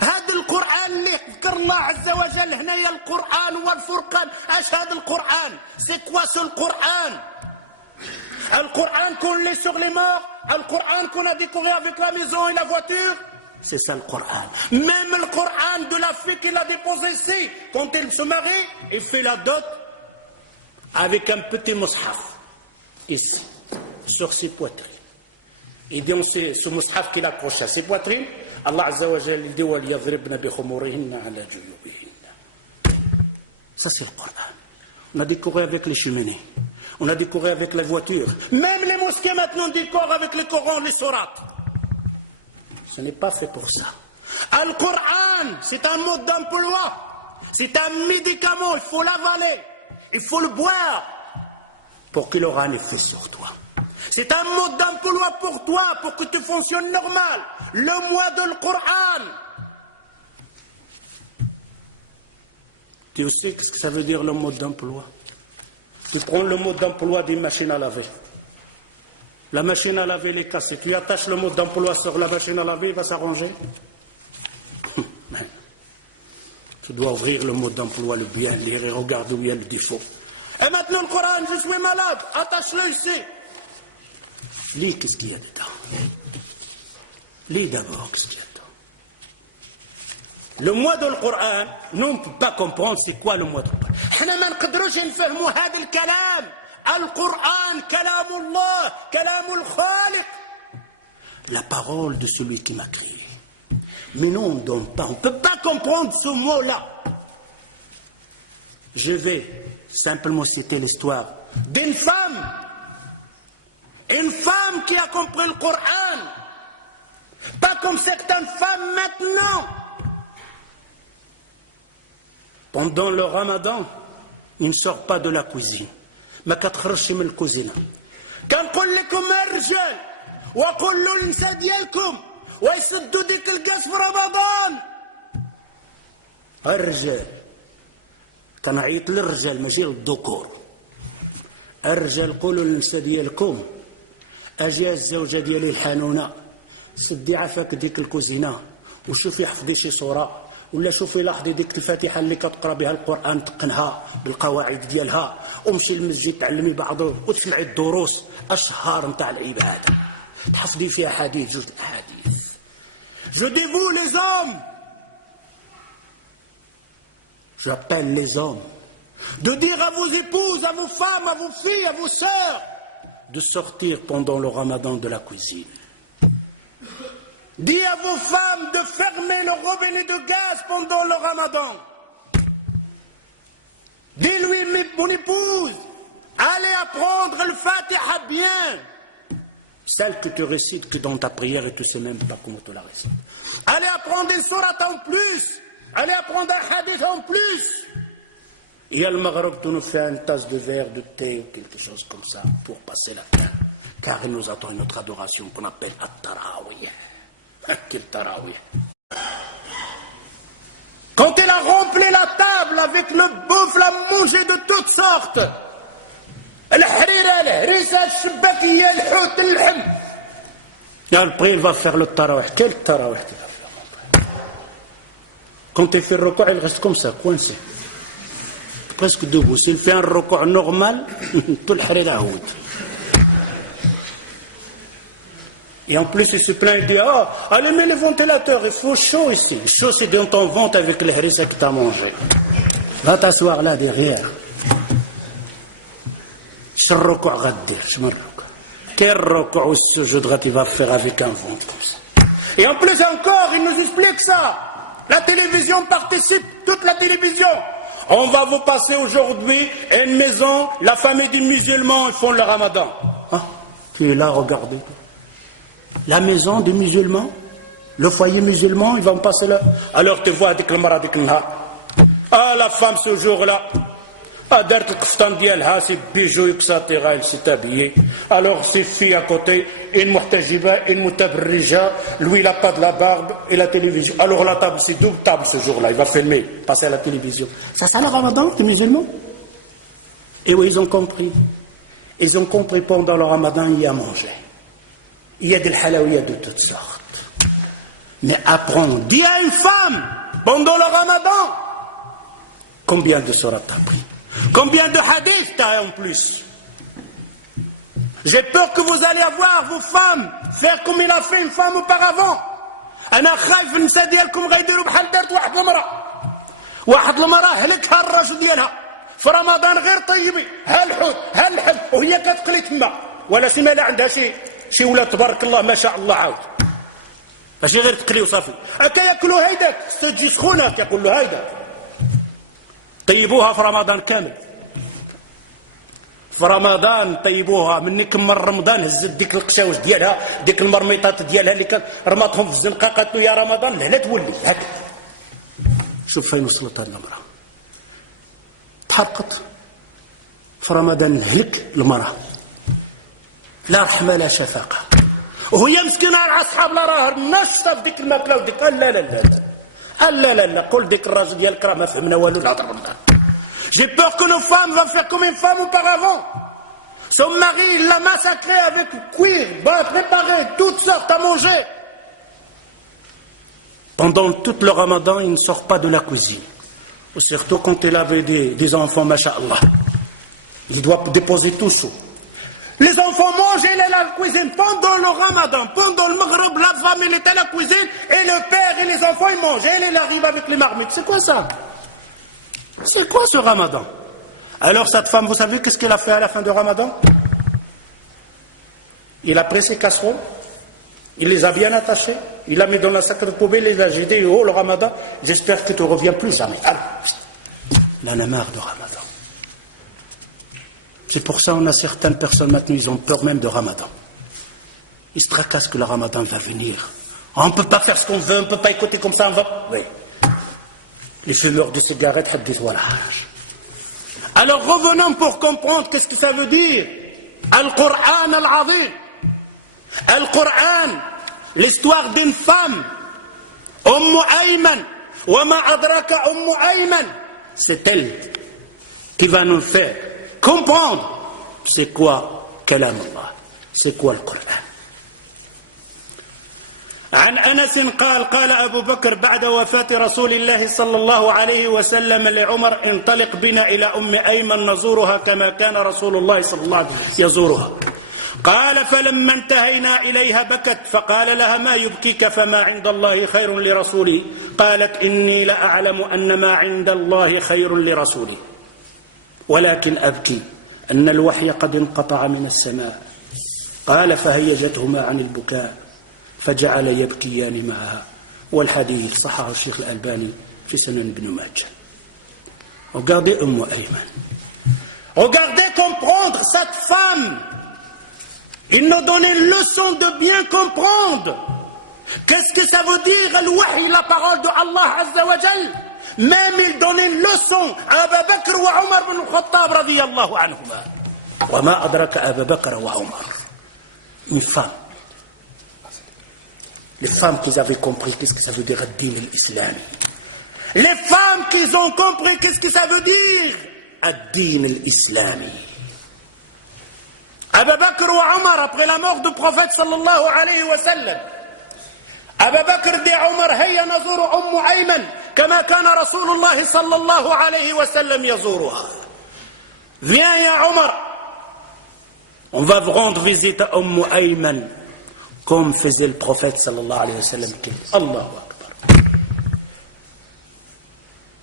هذا القرآن اللي ذكر الله عز وجل هنايا القرآن والفرقان. اش هذا القرآن؟ C'est quoi ce Coran? القرآن qu'on lit sur les morts, القرآن qu'on a découvert avec la maison et la voiture. C'est ça le Coran. Même le Coran de la fille qu'il a déposé ici, quand il se marie, il fait la dot avec un petit mushaf ici, sur ses poitrines. Et dans ce mushaf qu'il accroche à ses poitrines, Allah Azza wa Jalla dit وَلْيَضْرِبْنَ بِخُمُورِهِنَّ عَلَى جُيُوبِهِنَّ. Ça c'est le Coran. On a décoré avec les cheminées, on a décoré avec les voitures. Même les mosquées maintenant décorent avec les Corans, les sourates. Ce n'est pas fait pour ça. Le Coran, c'est un mode d'emploi, c'est un médicament, il faut l'avaler, il faut le boire pour qu'il aura un effet sur toi. C'est un mode d'emploi pour toi, pour que tu fonctionnes normal. Le mois de le Coran. Tu sais ce que ça veut dire le mode d'emploi? Tu prends le mode d'emploi d'une machine à laver. La machine à laver est cassée. Tu attaches le mode d'emploi sur la machine à laver, il va s'arranger. Tu dois ouvrir le mode d'emploi, le bien lire et regarder où il y a le défaut. Et maintenant le Coran, je suis malade, attache-le ici. Lis qu'est-ce qu'il y a dedans. Lis d'abord qu'est-ce qu'il y a dedans. Le mois de Coran, nous on ne peut pas comprendre c'est quoi le mois de Coran. احنا ما نقدروش نفهموا هذا الكلام. القرآن كلام الله, كلام الخالق. La parole de celui qui m'a créé. Mais non, on ne donne pas, on ne peut pas comprendre ce mot-là. Je vais simplement citer l'histoire d'une femme. Une femme qui a compris le Coran. Pas comme certaines femmes maintenant. Pendant le Ramadan, il ne sort pas de la cuisine. ما كتخرجش من الكوزينة. كنقول لكم الرجال وقولوا للنساء ديالكم ويسدوا ديك الكاس في رمضان. الرجال كنعيط للرجال ماشي للذكور. الرجال قولوا للنساء ديالكم اجي الزوجه ديالي الحنونه سدي عافاك ديك الكوزينه وشوفي حفظي شي صوره ولا شوفي لاحظي ديك الفاتحه اللي كتقرا بها القران تقنها بالقواعد ديالها ومشي للمسجد تعلمي بعضه وتسمعي الدروس اشهار نتاع العباده تحفظي فيها حديث جوج احاديث. Je dis vous les hommes, j'appelle les hommes de dire à vos épouses, à vos femmes, à vos filles, à vos sœurs de sortir pendant le Ramadan de la cuisine. Dis à vos femmes de fermer le robinet de gaz pendant le Ramadan. Dis-lui, mon épouse, allez apprendre le Fatiha bien. Celle que tu récites que dans ta prière et tu ne sais même pas comment tu la récites. Allez apprendre une sourate en plus. Allez apprendre un hadith en plus. Et à le Maghreb, tu nous fais une tasse de verre, de thé ou quelque chose comme ça pour passer la fin. Car il nous attend une autre adoration qu'on appelle At-Tarawih. Quel Tarawih. Quand il a rempli la table avec le bouffe, la manger de toutes sortes. Et après il va faire le tarawih. Quel tarawih qu'il va faire, mon frère? Quand il fait le recours, il reste comme ça, coincé. Presque debout. S'il fait un recours normal, tout le harira houd. Et en plus, il se plaint, il dit, allumez le ventilateur, il faut chaud ici. Chaud, c'est dans ton ventre avec les harissa que tu as mangé. Va t'asseoir là derrière. Je recours à dire, je me recours. Quel recours au sujoud il va faire avec un ventre comme ça? Et en plus encore, il nous explique ça. La télévision participe, toute la télévision. On va vous passer aujourd'hui une maison, la famille des musulmans, ils font le ramadan. Ah, tu es là, regardez. La maison des musulmans, le foyer musulman, ils vont passer là. Alors tu vois avec le mara, avec le ha. Ah, la femme ce jour-là. دارت القفطان ديالها سي بيجو يكساتيغا elle s'est habillée. Alors ses filles à côté, une muhtajiba, une mutabarrija, lui il a pas de la barbe et la télévision. Alors la table, c'est double table ce jour-là, il va filmer, passer à la télévision. Ça le ramadan, les musulmans? Et oui, ils ont compris. Ils ont compris pendant le ramadan, il y a à manger. Il y a des halawiyas de toutes sortes. Mais apprendre, dis à une femme, pendant le ramadan, combien de surat t'as pris? Combien de hadiths t'as en plus? J'ai peur que vous allez avoir vos femmes faire comme il a fait une femme auparavant. أنا خايف النساء ديالكم غيديروا بحال دارت واحد المرأة. واحد المرأة هلكها الراجل ديالها في رمضان غير طيبي ها الحوت ها اللحم وهي كتقلي تما ولا سي مالا عندها شي ولاد تبارك الله ما شاء الله عاود. ماشي غير تقلي وصافي. هكا ياكلوا هيداك تجي سخونة كيقول له هيداك. طيبوها في رمضان كامل. في رمضان طيبوها منك من رمضان هزت ديك القشاوش ديالها ديك المرميطات ديالها اللي كانت رماتهم في الزنقه قالت له يا رمضان لا تولي هكا. شوف فين وصلت هذه المراه. تحرقت في رمضان هلك المراه. لا رحمه لا شفقه. وهي مسكينه على اصحاب لا راه نشطه في ديك الماكله وديك لا لا لا لا لا لا قول ديك الراجل ديالك راه ما فهمنا والو الهضره رمضان. J'ai peur que nos femmes vont faire comme une femme auparavant. Son mari, il l'a massacré avec cuir, préparé, toutes sortes à manger. Pendant tout le ramadan, il ne sort pas de la cuisine. Surtout quand il avait des enfants, masha'Allah. Il doit déposer tout sous. Les enfants mangent, il est à la cuisine. Pendant le ramadan, pendant le maghreb, la femme, elle est à la cuisine, et le père et les enfants, ils mangent. Et elle arrive avec les marmites. C'est quoi ça? C'est quoi ce ramadan? Alors cette femme, vous savez qu'est-ce qu'elle a fait à la fin du ramadan? Il a pris ses casseroles, il les a bien attachées, il l'a mis dans la sacre de poubelle, il a jeté, oh le ramadan, j'espère que tu ne reviens plus jamais. Alors, là, la marre de ramadan. C'est pour ça qu'on a certaines personnes maintenant, ils ont peur même de ramadan. Ils se tracassent que le ramadan va venir. On ne peut pas faire ce qu'on veut, on ne peut pas écouter comme ça, on va... Oui. Les fumeurs de cigarettes, hadith wal haraj. Alors revenons pour comprendre qu'est-ce que ça veut dire. Al-Qur'an al-Azim. Al-Qur'an, l'histoire d'une femme, Ayman. Wa ma adraka Ayman. C'est elle qui va nous faire comprendre c'est quoi Kalam Allah, c'est quoi le Coran. عن أنس قال قال أبو بكر بعد وفاة رسول الله صلى الله عليه وسلم لعمر انطلق بنا إلى أيمن نزورها كما كان رسول الله صلى الله عليه وسلم يزورها. قال فلما انتهينا إليها بكت فقال لها ما يبكيك فما عند الله خير لرسوله. قالت إني لأعلم أن ما عند الله خير لرسوله ولكن أبكي أن الوحي قد انقطع من السماء. قال فهيجتهما عن البكاء فجعل يبكيان معها. والحديث صححه الشيخ الألباني في سنن ابن ماجه. Regardez Ayman. Regardez comprendre cette femme. Il nous donne une leçon de bien comprendre. Qu'est-ce que ça veut dire al-wahy, la parole de Allah Azza wa Jal. Même il donne une leçon à Abu Bakr wa Omar bin Khattab radiyallahu anhuma. Wa ma adraka Abu Bakr wa Omar. Une femme. Les femmes qui avaient compris qu'est-ce que ça veut dire ad-din al-islami. Les femmes qui ont compris qu'est-ce que ça veut dire ad-din al-islami. Abu Bakr wa Omar, après la mort du prophète sallallahu alayhi wa sallam, Abu Bakr dit à Omar, هيا نزور Ayman كما كان رسول الله صلى الله عليه وسلم يزورها. Viens ya Omar, on va rendre visite à Ayman comme faisait le prophète sallallahu alayhi wa sallam. Allahu Akbar.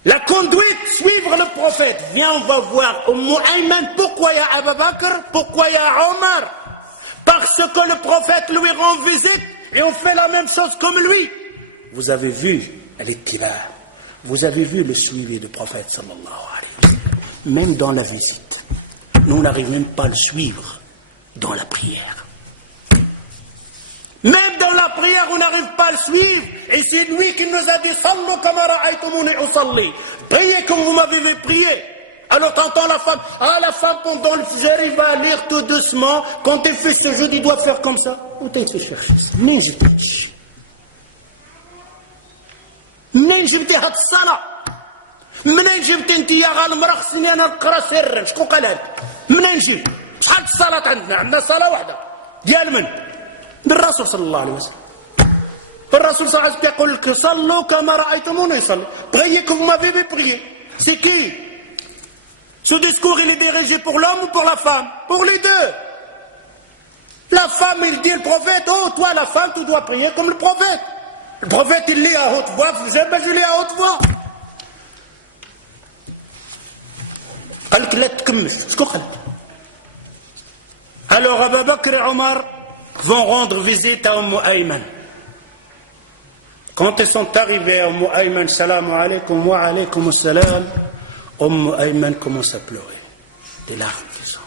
La conduite, suivre le prophète. Viens, on va voir Ayman. Pourquoi il y a Abu Bakr? Pourquoi il y a Omar? Parce que le prophète lui rend visite et on fait la même chose comme lui. Vous avez vu l'ittiba, vous avez vu le suivi du prophète sallallahu alayhi wa sallam. Même dans la visite, nous on n'arrive même pas à le suivre dans la prière. Même dans la prière, on n'arrive pas à le suivre. Et c'est lui qui nous a dit Sallu kama ra'aytumuni usalli. Priez comme vous m'avez vu prier. Alors t'entends la femme. Ah, la femme, pendant le j'arrive à lire tout doucement. Quand elle fait ce jeu, il doit faire comme ça. Où t'es fait chercher ça? منين جبتي هاد الصلاة؟ منين جبتي انت يا غالم رخصني انا نقرا سرا؟ شكون قال لك؟ منين جبت؟ شحال الصلاة عندنا صلاة واحدة ديال من؟ بالرسول صلى الله عليه وسلم. الرسول صلى الله عليه وسلم يقول لك صلوا كما رأيتموني يصلوا. Priez que vous m'avez vu prier. C'est qui? Ce discours il est dirigé pour l'homme ou pour la femme? Pour les deux. La femme il dit le prophète, oh toi la femme tu dois prier comme le prophète. Le prophète il lit à haute voix, je lis à haute voix. قال لك لا تكمل. شكون قال لك؟ Alors Abu Bakr et Omar vont rendre visite à Ayman. Quand ils sont arrivés à Ayman, salam alaykum wa alaykum salam, Ayman commence à pleurer. Des larmes qui sont.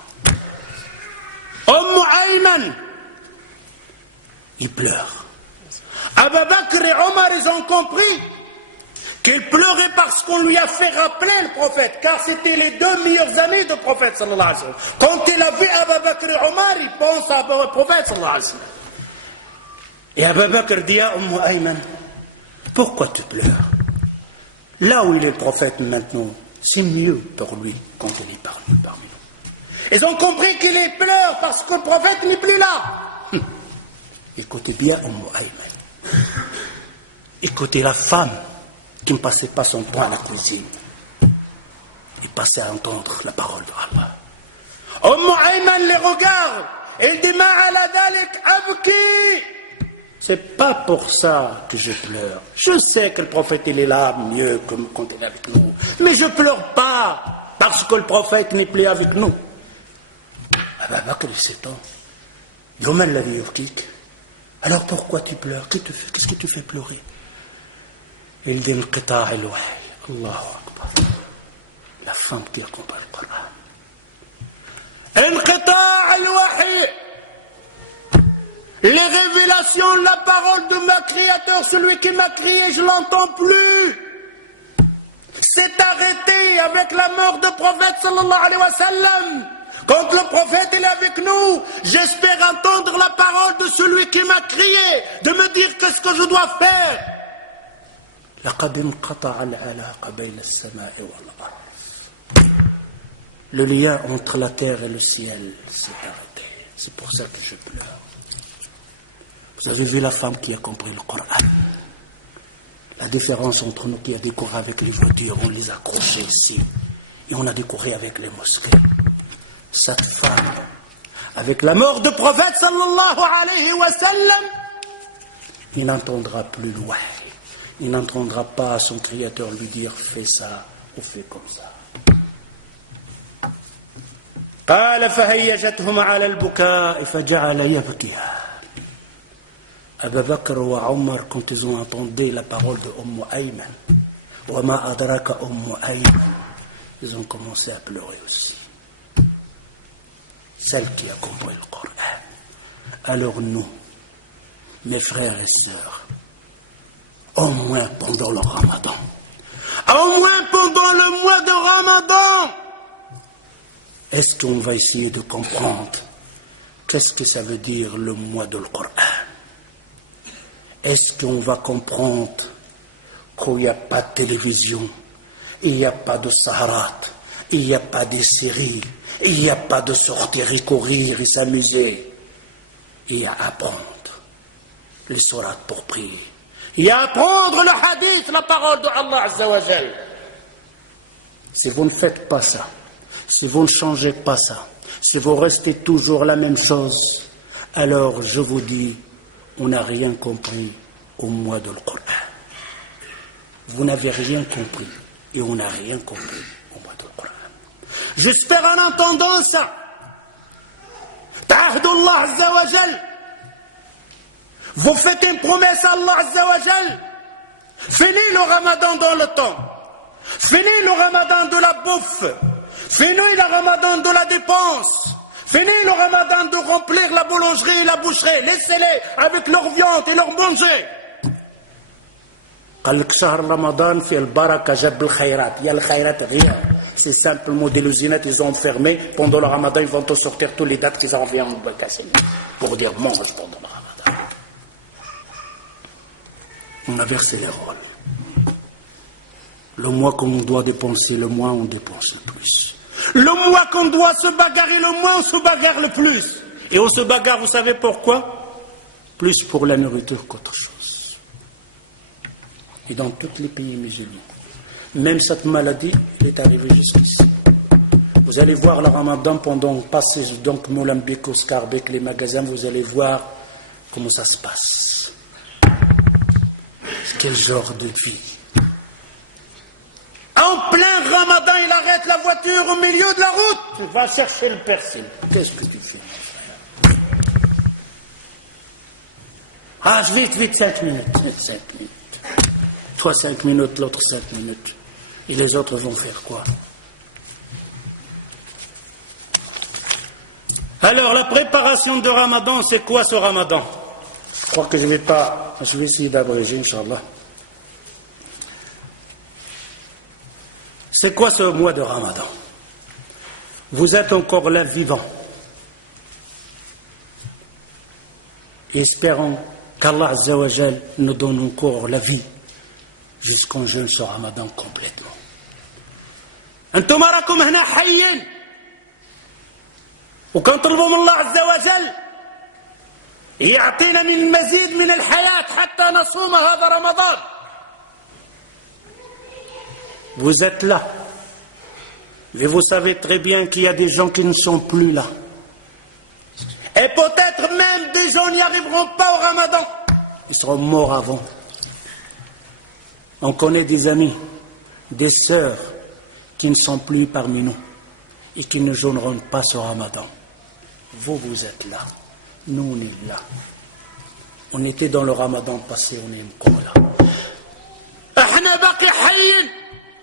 Ayman, il pleure. Abu Bakr et Omar, ils ont compris qu'il pleurait parce qu'on lui a fait rappeler le prophète, car c'était les deux meilleurs amis du prophète sallallahu alayhi wa sallam. Quand il a vu Abu Bakr et Omar, il pense au prophète sallallahu alayhi wa sallam. Et Abu Bakr dit à Ayman, pourquoi tu pleures? Là où il est le prophète maintenant, c'est mieux pour lui quand il est parmi nous. Ils ont compris qu'il pleure parce que le prophète n'est plus là. Écoutez bien Ayman. Écoutez la femme qui ne passait pas son temps à la cuisine. Il passait à entendre la parole de Allah. Ayman les regarde et il dit Ma'ala dalik abki. C'est pas pour ça que je pleure. Je sais que le prophète il est là mieux que quand il est avec nous. Mais je pleure pas parce que le prophète n'est plus avec nous. Abu Bakr il s'étend. Yoman la yufkik. Alors pourquoi tu pleures? Qu'est-ce que tu fais pleurer? Il dit Inqita' al-wahy. Allahu Akbar. La femme qui a compris le Coran. Inqita' al-wahy. Les révélations, la parole de ma créateur, celui qui m'a créé, je l'entends plus. C'est arrêté avec la mort du prophète sallallahu alayhi wa sallam. Quand le prophète est avec nous, j'espère entendre la parole de celui qui m'a créé, de me dire qu'est-ce que je dois faire. لقد انقطع العلاقة بين السماء والأرض. Le lien entre la terre et le ciel s'est arrêté. C'est pour ça que je pleure. Vous avez vu la femme qui a compris le Coran. La différence entre nous qui a décoré avec les voitures, on les accrochait ici, et on a décoré avec les mosquées. Cette femme, avec la mort du prophète sallallahu alayhi wa sallam, il n'entendra plus loin. Il n'entendra pas son créateur lui dire fais ça ou fais comme ça. قال فهيجتهما على البكاء فجعل يبكيها. Abu Bakr ou Omar, quand ils ont entendu la parole de Ayman, وما أدراك Ayman, ils ont commencé à pleurer aussi. Celle qui a compris le Coran. Alors nous, mes frères et sœurs, au moins pendant le Ramadan, au moins pendant le mois de Ramadan, est-ce qu'on va essayer de comprendre qu'est-ce que ça veut dire le mois de le Coran? Est-ce qu'on va comprendre qu'il n'y a pas de télévision, il n'y a pas de saharat, il n'y a pas de séries, il n'y a pas de sortir et courir et s'amuser? Il y a à apprendre les sourates pour prier. Il y a à apprendre le hadith, la parole de Allah Azza wa Jal. Si vous ne faites pas ça, si vous ne changez pas ça, si vous restez toujours la même chose, alors je vous dis, on n'a rien compris au mois de le Coran. Vous n'avez rien compris et on n'a rien compris au mois de le Coran. J'espère en entendant ça, Ta'ahdullah Azza wa Jal, vous faites une promesse à Allah Azza wa Jal, finis le Ramadan dans le temps, finis le Ramadan de la bouffe, finis le Ramadan de la dépense, finis le Ramadan de remplir la boulangerie et la boucherie, laissez-les avec leur viande et leur manger. قال لك شهر رمضان في البركة جاب الخيرات. Il y a le khayrat, rien. C'est simplement des usinettes, ils ont fermé. Pendant le Ramadan, ils vont te sortir tous les dates qu'ils ont envoyés en casser pour dire mange pendant le Ramadan. On a versé les rôles. Le mois qu'on doit dépenser, le mois on dépense le plus. Le mois qu'on doit se bagarrer, le mois on se bagarre le plus. Et on se bagarre, vous savez pourquoi? Plus pour la nourriture qu'autre chose. Et dans tous les pays musulmans, même cette maladie, elle est arrivée jusqu'ici. Vous allez voir le Ramadan pendant passer donc Moulambik, Oscarbek, les magasins, vous allez voir comment ça se passe. Quel genre de vie. En plein Ramadan, il arrête la voiture au milieu de la route. Tu vas chercher le persil. Qu'est-ce que tu fais? Ah, vite, 5 minutes. 5 minutes. Toi 5 minutes, l'autre 5 minutes. Et les autres vont faire quoi? Alors, la préparation de Ramadan, c'est quoi ce Ramadan? Je crois que je vais essayer d'abréger, Inch'Allah. C'est quoi ce mois de Ramadan? Vous êtes encore là vivant. Espérons qu'Allah Azza wa Jal nous donne encore la vie jusqu'en jeûne ce Ramadan complètement. أنتم راكم هنا حيين وكنطلبوا من الله عز وجل يعطينا من المزيد من الحياة حتى نصوم هذا رمضان. Vous êtes là, mais vous savez très bien qu'il y a des gens qui ne sont plus là. Et peut-être même des gens n'y arriveront pas au Ramadan. Ils seront morts avant. On connaît des amis, des sœurs qui ne sont plus parmi nous et qui ne jeûneront pas ce Ramadan. Vous êtes là. Nous, on est là. On était dans le Ramadan passé, on est encore là. احنا باقي حيين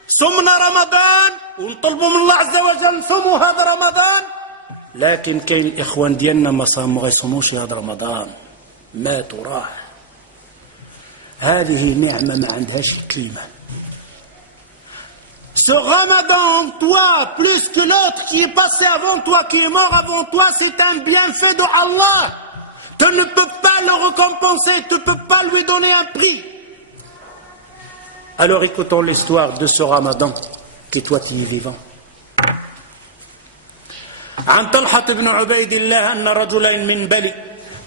صمنا رمضان ونطلبوا من الله عز وجل نصوموا هذا رمضان. لكن كاين الاخوان ديالنا ما يصوموش هذا رمضان. ماتوا راح. هذه نعمة ما عندهاش الكلمة. Ce Ramadan, toi, plus que l'autre qui est passé avant toi, qui est mort avant toi, c'est un bienfait de Allah. Tu ne peux pas le récompenser, tu ne peux pas lui donner un prix. Alors écoutons l'histoire de ce Ramadan, que toi tu es vivant. عن طلحة بن عبيد الله أن رجلين من بني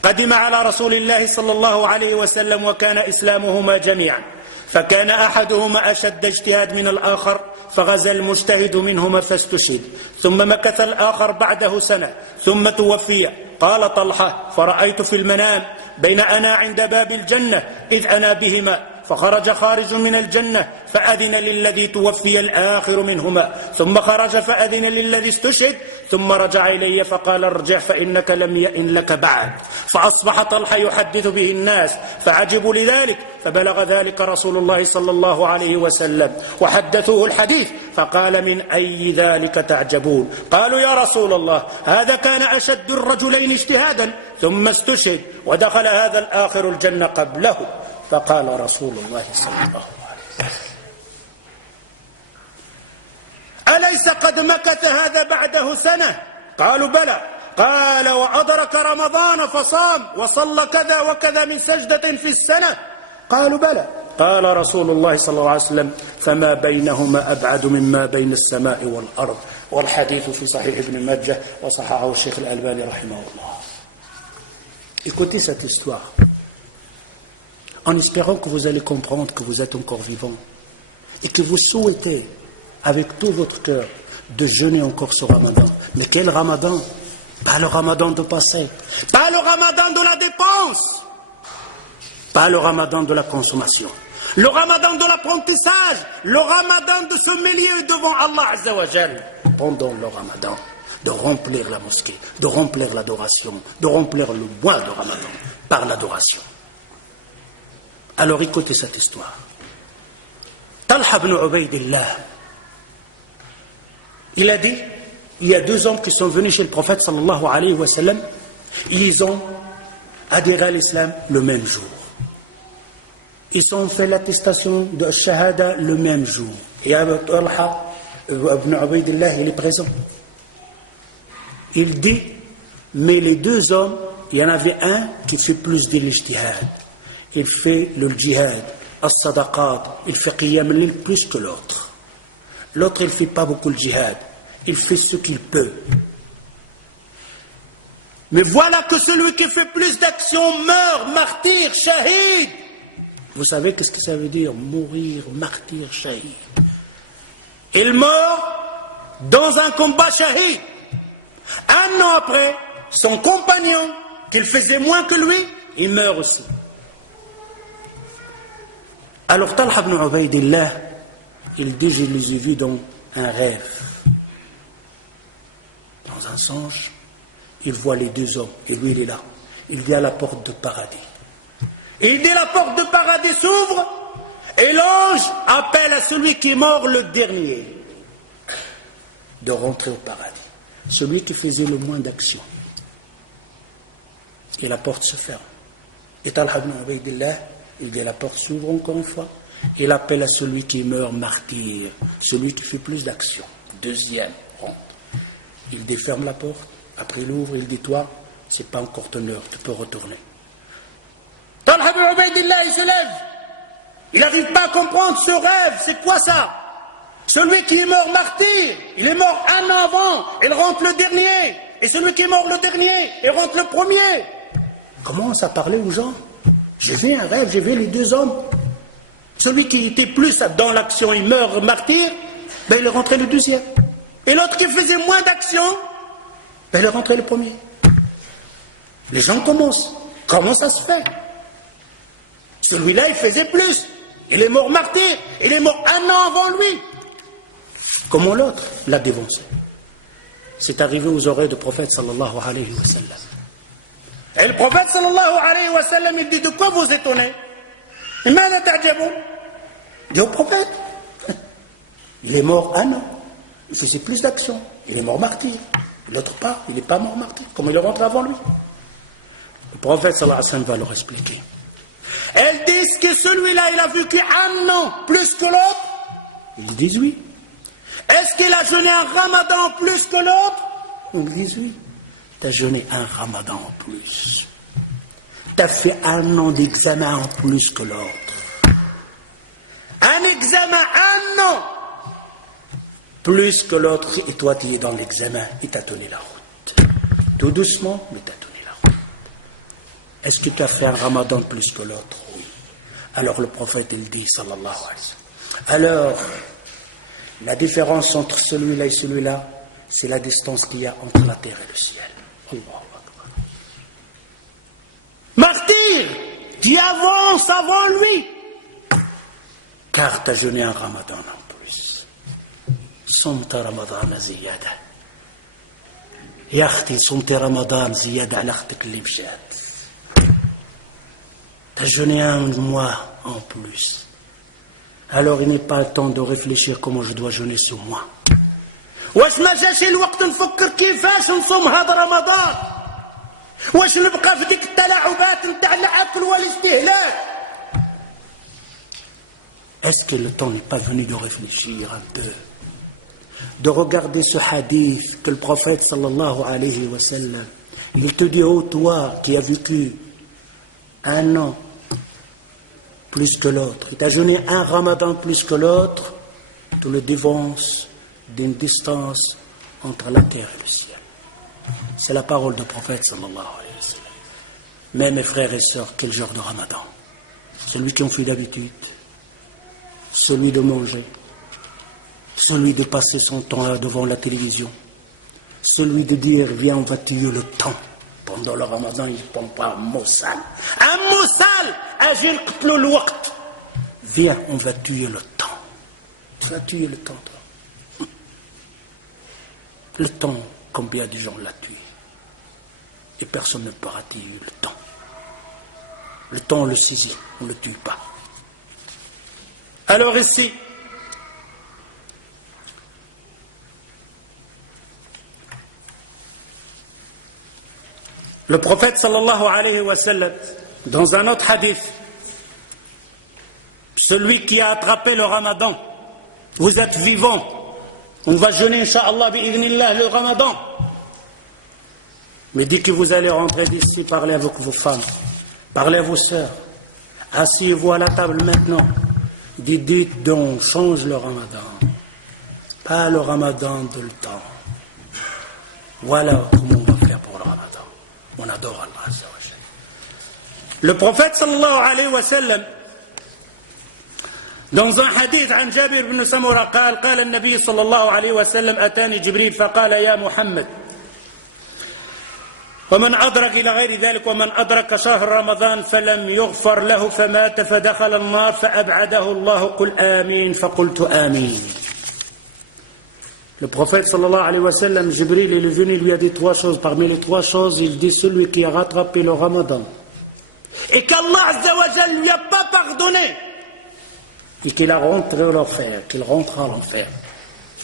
قدم على رسول الله صلى الله عليه وسلم وكان إسلامهما جميعا فكان أحدهما أشد اجتهاد من الآخر فغزا المجتهد منهما فاستشهد ثم مكث الآخر بعده سنة ثم توفي. قال طلحة فرأيت في المنام بين أنا عند باب الجنة إذ أنا بهما فخرج خارج من الجنة فأذن للذي توفي الآخر منهما ثم خرج فأذن للذي استشهد ثم رجع إلي فقال ارجع فإنك لم يئن لك بعد. فأصبح طلحة يحدث به الناس فعجبوا لذلك فبلغ ذلك رسول الله صلى الله عليه وسلم وحدثوه الحديث فقال من أي ذلك تعجبون؟ قالوا يا رسول الله هذا كان أشد الرجلين اجتهادا ثم استشهد ودخل هذا الآخر الجنة قبله. فقال رسول الله صلى الله عليه وسلم أليس قد مكث هذا بعده سنة؟ قالوا بلى. قال وأدرك رمضان فصام وصلى كذا وكذا من سجدة في السنة؟ قالوا بلى. قال رسول الله صلى الله عليه وسلم فما بينهما أبعد مما بين السماء والأرض. والحديث في صحيح ابن ماجه وصححه الشيخ الألباني رحمه الله. Écoutez cette histoire en espérant que vous allez comprendre que vous êtes encore vivant et que vous souhaitez avec tout votre cœur de jeûner encore ce Ramadan. Mais quel Ramadan? Pas le Ramadan de passé, pas le Ramadan de la dépense, pas le Ramadan de la consommation, le Ramadan de l'apprentissage, le Ramadan de se mêler devant Allah Azza wa Jal. Pendant le Ramadan, de remplir la mosquée, de remplir l'adoration, de remplir le mois de Ramadan par l'adoration. Alors écoutez cette histoire. Talha ibn Ubaydillah, il a dit, il y a 2 hommes qui sont venus chez le prophète sallallahu alayhi wa sallam, ils ont adhéré à l'islam le même jour. Ils ont fait l'attestation de shahada le même jour. Et Talha ibn Ubaydillah, il est présent. Il dit, mais les 2 hommes, il y en avait un qui fait plus de l'ijtihad. Il fait le djihad, as-sadaqat, il fait qiyam al-layl plus que l'autre. L'autre, il ne fait pas beaucoup le djihad. Il fait ce qu'il peut. Mais voilà que celui qui fait plus d'actions meurt, martyr, shahid. Vous savez qu'est-ce que ça veut dire, mourir, martyr, shahid? Il meurt dans un combat shahid. Un an après, son compagnon, qu'il faisait moins que lui, il meurt aussi. Alors Talha ibn Ubaydillah, il dit, je les ai vus dans un rêve. Dans un songe, il voit les 2 hommes, et lui il est là. Il dit à la porte de paradis. Et il dit la porte de paradis s'ouvre, et l'ange appelle à celui qui est mort le dernier de rentrer au paradis. Celui qui faisait le moins d'action. Et la porte se ferme. Et Talha ibn Ubaydillah, il dit la porte s'ouvre encore une fois. Il appelle à celui qui meurt martyr, celui qui fait plus d'action. Deuxième rentre. Il déferme la porte. Après il ouvre, il dit toi, c'est pas encore ton heure, tu peux retourner. Talha ibn Ubaydillah, il se lève. Il n'arrive pas à comprendre ce rêve. C'est quoi ça? Celui qui est mort martyr, il est mort un an avant, il rentre le dernier. Et celui qui est mort le dernier, il rentre le premier. Commence à parler aux gens. J'ai vu un rêve, j'ai vu les 2 hommes. Celui qui était plus dans l'action, il meurt martyr, ben il est rentré le deuxième. Et l'autre qui faisait moins d'action, ben il est rentré le premier. Les gens commencent. Comment ça se fait? Celui-là, il faisait plus. Il est mort martyr. Il est mort un an avant lui. Comment l'autre l'a dévancé? C'est arrivé aux oreilles du prophète sallallahu alayhi wa sallam. Et le prophète sallallahu alayhi wa sallam, il dit, de quoi vous étonnez? Il dit au prophète, il est mort un an, il faisait plus d'action, il est mort martyr. L'autre pas, il n'est pas mort martyr, comme il est rentré avant lui. Le prophète sallallahu alayhi wa sallam va leur expliquer. Elles disent que celui-là, il a vécu un an plus que l'autre. Ils disent oui. Est-ce qu'il a jeûné un ramadan plus que l'autre? Ils disent oui. Tu as jeûné un ramadan en plus. Tu as fait un an d'examen en plus que l'autre. Un examen, un an plus que l'autre, et toi tu es dans l'examen et tu as tenu la route. Tout doucement, mais tu as tenu la route. Est-ce que tu as fait un ramadan plus que l'autre? Oui. Alors le prophète il dit, sallallahu alayhi wa sallam. Alors, la différence entre celui-là et celui-là, c'est la distance qu'il y a entre la terre et le ciel. Allahu Akbar. Martyr, tu avances avant lui, car tu as jeûné un ramadan en plus. صمت رمضان زيادة يا أختي صمت رمضان زيادة على أختك اللي مشات. T'as jeûné un mois en plus. Alors il n'est pas le temps de réfléchir comment je dois jeûner ce mois. واش ما جاش الوقت نفكر كيفاش نصوم هذا رمضان؟ واش نبقى في ديك التلاعبات نتاع العقل والاستهلاك؟ Est-ce que le temps n'est pas venu de réfléchir un peu, de regarder ce hadith que le prophète sallallahu alayhi wa sallam, il te dit, oh toi qui as vécu un an plus que l'autre, il t'a jeûné un ramadan plus que l'autre, tu le dévances d'une distance entre la terre et le ciel. C'est la parole du prophète sallallahu alayhi wa sallam. Mais mes frères et sœurs, quel genre de ramadan? Celui qu'on fait d'habitude, celui de manger, celui de passer son temps devant la télévision, celui de dire viens on va tuer le temps. Pendant le ramadan il ne prend pas un mot sale. Un mot sale, agir le waqt. Viens on va tuer le temps. Tu vas tuer le temps toi. Le temps, combien de gens l'a tué? Et personne ne pourra tuer le temps. Le temps on le saisit, on ne le tue pas. Alors ici, le prophète sallallahu alayhi wa sallam, dans un autre hadith, celui qui a attrapé le ramadan, vous êtes vivant, on va jeûner incha'Allah bi'idhnillah le ramadan, mais dès que vous allez rentrer d'ici, parlez avec vos femmes, parlez à vos sœurs, asseyez-vous à la table maintenant. Dites donc, change le ramadan. Pas le ramadan de le temps. Voilà comment on va faire pour le ramadan. On adore Allah Azza wa Jalla. Le prophète sallallahu alayhi wa sallam, dans un hadith عن جابر بن سمرة قال النبي صلى الله عليه وسلم أتاني جبريل فقال يا محمد ومن أدرك إلى غير ذلك ومن أدرك شهر رمضان فلم يغفر له فمات فدخل النار فأبعده الله قل آمين فقلت آمين. Le prophète sallallahu alayhi wa sallam, Jibril il est venu, lui a dit trois choses. Parmi les trois choses, il dit celui qui a rattrapé le ramadan et qu'Allah Azza wa Jalla lui a pas pardonné et qu'il a rentré l'enfer, qu'il rentrera à l'enfer.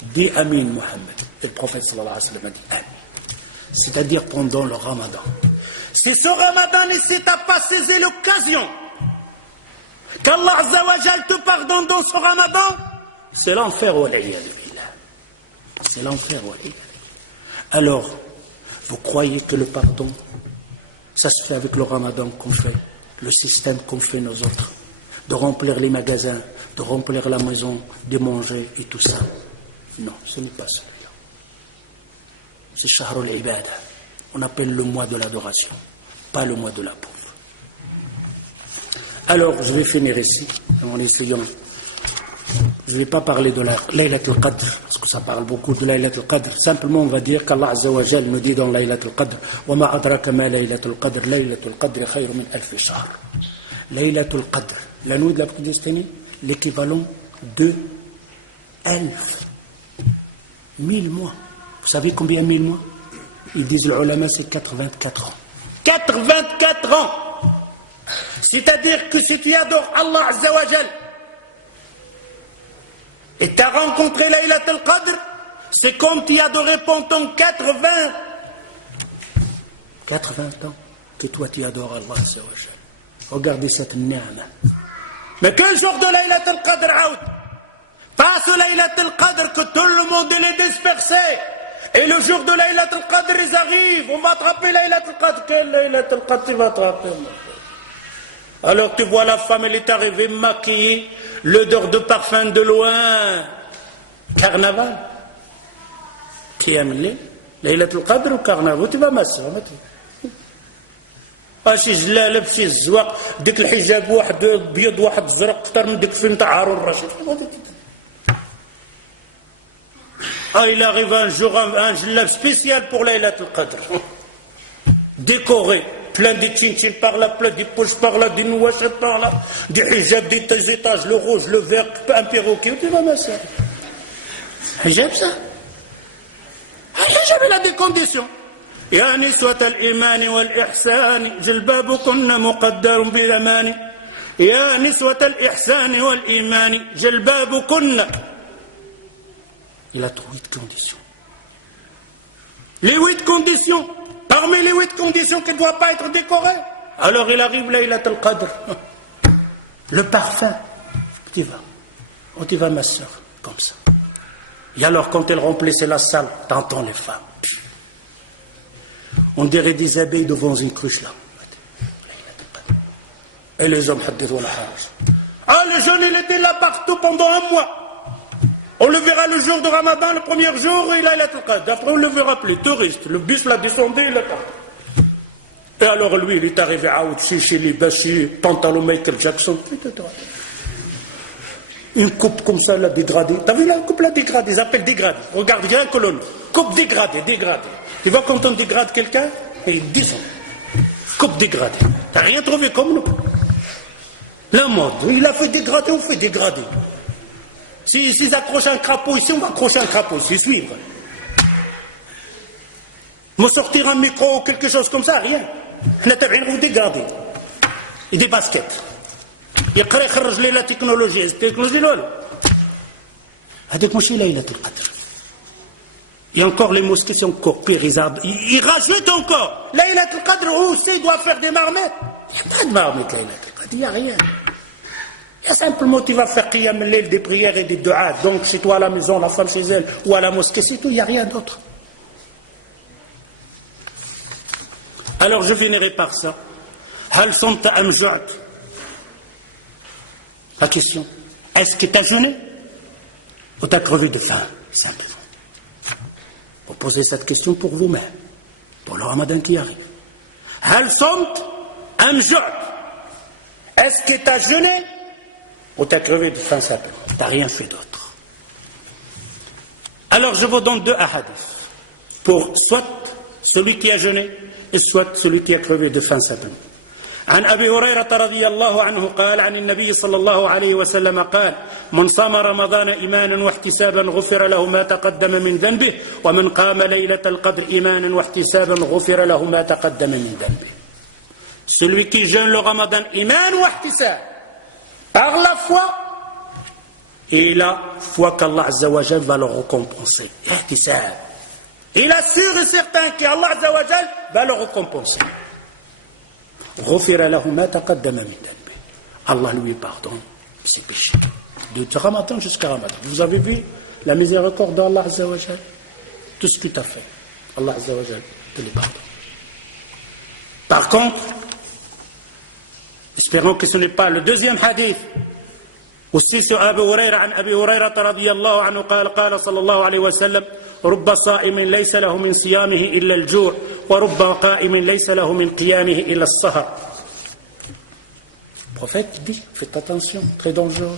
Dis Amin Muhammad. Et le prophète sallallahu alayhi wa sallam a dit Amin. C'est-à-dire pendant le ramadan. Si ce ramadan et si tu n'as pas saisi l'occasion qu'Allah Azza wa Jal te pardonne dans ce ramadan, c'est l'enfer. C'est l'enfer. Alors, vous croyez que le pardon, ça se fait avec le ramadan qu'on fait, le système qu'on fait nous autres, de remplir les magasins, de remplir la maison, de manger et tout ça? Non, ce n'est pas ça. C'est Shahrul Ibada. On appelle le mois de l'adoration, pas le mois de la pauvre. Alors, je vais finir ici, en essayant. Je ne vais pas parler de la Laylatul Qadr, parce que ça parle beaucoup de Laylatul Qadr. Simplement, on va dire qu'Allah Azza wa Jal nous dit dans Laylatul Qadr وَمَا أَدْرَكَ مَا لَيْلَةُ الْقَدْرِ لَيْلَةُ الْقَدْرِ خَيْرٌ مِنْ أَلْفِ شَهْرٍ. Laylatul Qadr, la nuit de la prédestinée, l'équivalent de 1000 mois. Vous savez combien 1000 mois? Ils disent le ulama, c'est 84 ans. 84 ans! C'est-à-dire que si tu adores Allah Azza wa Jal et tu as rencontré Laylatul Qadr, c'est comme tu as adoré pendant 80 ans. que toi tu adores Allah Azza wa Jal. Regardez cette ni'ma. Mais quel jour de Laylat al-Qadr, Aoud? Pas ce Laylat al-Qadr que tout le monde est dispersé. Et le jour de Laylat al-Qadr, ils arrivent. On va attraper Laylat al-Qadr. Quel Laylat al-Qadr tu vas attraper? Alors tu vois la femme, elle est arrivée maquillée, l'odeur de parfum de loin. Carnaval. Qiyam al-Layl. Laylat al-Qadr ou carnaval? Tu vas masser. شي جلاله بشي الزواق ديك الحجاب واحد بيض واحد زرق اكثر من ديك الفيلم تاع هارون الرشيد. Il arrive un jour un jellab spécial pour Laylat al-Qadr, décoré, plein de tchin-tchin par là, plein de poches par là, des nouachettes par là, des hijab, des étages, le rouge, le vert, un perroquet. Tu vas masser. Hijab ça? Hijab il a des conditions. يا نسوة الإيمان والإحسان جلبابكن مقدر بالأمان يا نسوة الإحسان والإيمان جلبابكن. Il a 8 conditions. Les 8 conditions. Parmi les 8 conditions qui ne doivent pas être décorées. Alors il arrive Laylat al-Qadr. Le parfum. Tu vas. On y va ma soeur. Comme ça. Et alors quand elle remplissait la salle, t'entends les femmes. On dirait des abeilles devant une cruche là. Et les hommes, les jeunes, il était là partout pendant un mois. On le verra le jour de Ramadan, le premier jour, il a Laylat al-Qadr. Après, on ne le verra plus. Touriste, le bus l'a descendu, il est parti. Et alors, lui, il est arrivé à Outsi, chez les Bassi, pantalon Michael Jackson. Une coupe comme ça, là, dégradée. T'as vu la coupe là, dégradée? Ils appellent dégradée. Regarde, il y a un colonne. Coupe dégradée, dégradée. Tu vois quand on dégrade quelqu'un, il descend. Coupe dégradée. T'as rien trouvé comme nous. La mode, il a fait dégrader, on fait dégrader. S'ils accrochent un crapaud ici, on va accrocher un crapaud ici, suivre. Me sortir un micro ou quelque chose comme ça, rien. On a dégrader. Et des baskets. Il يخرج لي la technologie. التكنولوجيا ولا هذيك ماشي ليلة القدر. Et encore les mosquées sont encore pires, ils rajoutent encore. Laylat al-Qadr aussi, il doit faire des marmites. Il n'y a pas de marmite, Laylat al-Qadr, il n'y a rien. Il y a simplement, tu vas faire qiyam al-layl, des prières et des du'as. Donc, chez toi à la maison, la femme chez elle, ou à la mosquée, c'est tout, il n'y a rien d'autre. Alors, je finirai par ça. Hal santa am ju'at? La question, est-ce que tu as jeûné ou tu as crevé de faim? Simplement. Vous posez cette question pour vous-même, pour le Ramadan qui arrive. Hal samt am ju'at? Est-ce que tu as jeûné ou tu as crevé de faim simplement? Tu n'as rien fait d'autre. Alors je vous donne 2 ahadiths pour soit celui qui a jeûné et soit celui qui a crevé de faim simplement. عن أبي هريرة رضي الله عنه قال عن النبي صلى الله عليه وسلم قال من صام رمضان إيمانا واحتسابا غفر له ما تقدم من ذنبه ومن قام ليلة القدر إيمانا واحتسابا غفر له ما تقدم من ذنبه. Celui qui jeûne le Ramadan iman ou ihtisab, par la foi, et la foi qu'Allah Azza wa Jal va le récompenser. Ihtisab. Il assure et certain qu'Allah Azza wa Jal va le récompenser. غفر له ما تقدم من ذنبه. Allah lui pardonne ses péchés. De Ramadan jusqu'à Ramadan. Vous avez vu la miséricorde d'Allah Azza wa Jal? Tout ce que tu as fait, Allah Azza wa Jal te le pardonne. Par contre, espérons que ce n'est pas le deuxième hadith. Aussi sur Abu Huraira, عن أبي هريرة رضي الله عنه قال قال صلى الله عليه وسلم رب صائم ليس له من صيامه إلا الجوع ورب قائم ليس له من قيامه إلا السهر. Le prophète dit, faites attention, très dangereux.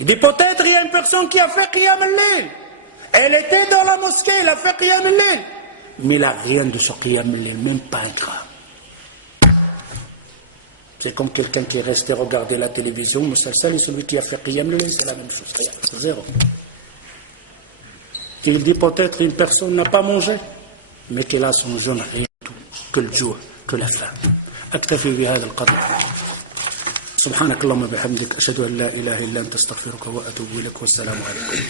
Il dit peut-être il y a une personne qui a fait qiyam al-layl. Elle était dans la mosquée, elle a fait qiyam al-layl. Mais il n'a rien de ce qiyam al-layl, même pas un gramme. C'est comme quelqu'un qui est resté regarder la télévision, Moussal et celui qui a fait qiyam al-layl, c'est la même chose. C'est zéro. Il dit peut-être une personne n'a pas mangé, mais qu'elle a son jeûne rien du tout, que le jour, que la faim. أكتفي بهذا القدر. سبحانك اللهم وبحمدك أشهد أن لا إله إلا أنت أستغفرك وأتوب إليك والسلام عليكم.